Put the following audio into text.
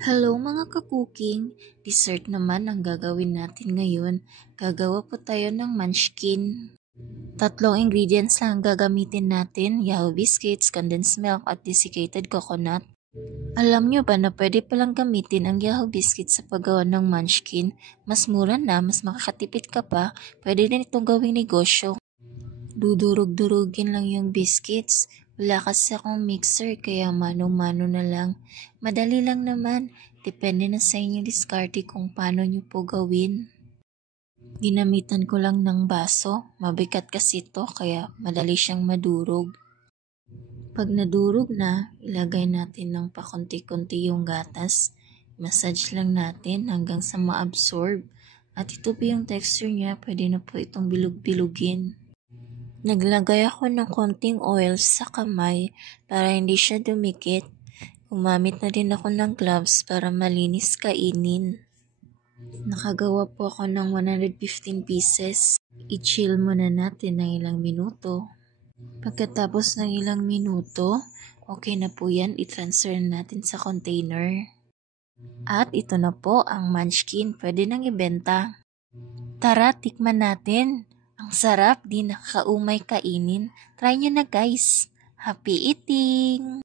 Hello mga ka-cooking! Dessert naman ang gagawin natin ngayon. Gagawa po tayo ng munchkin. Tatlong ingredients lang ang gagamitin natin, Yahoo biscuits, condensed milk at desiccated coconut. Alam nyo ba na pwede palang gamitin ang Yahoo biscuits sa paggawa ng munchkin? Mas mura na, mas makakatipid ka pa, pwede din itong gawing negosyo. Dudurog-durugin lang yung biscuits. Wala kasi akong mixer kaya mano-mano na lang. Madali lang naman. Depende na sa inyo diskarte kung paano nyo po gawin. Ginamitan ko lang ng baso. Mabigat kasi ito kaya madali siyang madurog. Pag nadurog na, ilagay natin ng pakunti-kunti yung gatas. Massage lang natin hanggang sa ma-absorb. At ito po yung texture niya, pwede na po itong bilog-bilugin. Naglagay ako ng konting oil sa kamay para hindi siya dumikit. Gumamit na din ako ng gloves para malinis kainin. Nakagawa po ako ng 115 pieces. I-chill muna natin ng ilang minuto. Pagkatapos ng ilang minuto, okay na po yan. I-transfer natin sa container. At ito na po ang munchkin. Pwede nang ibenta. Tara, tikman natin. Ang sarap, di nakakaumay kainin. Try nyo na guys. Happy eating!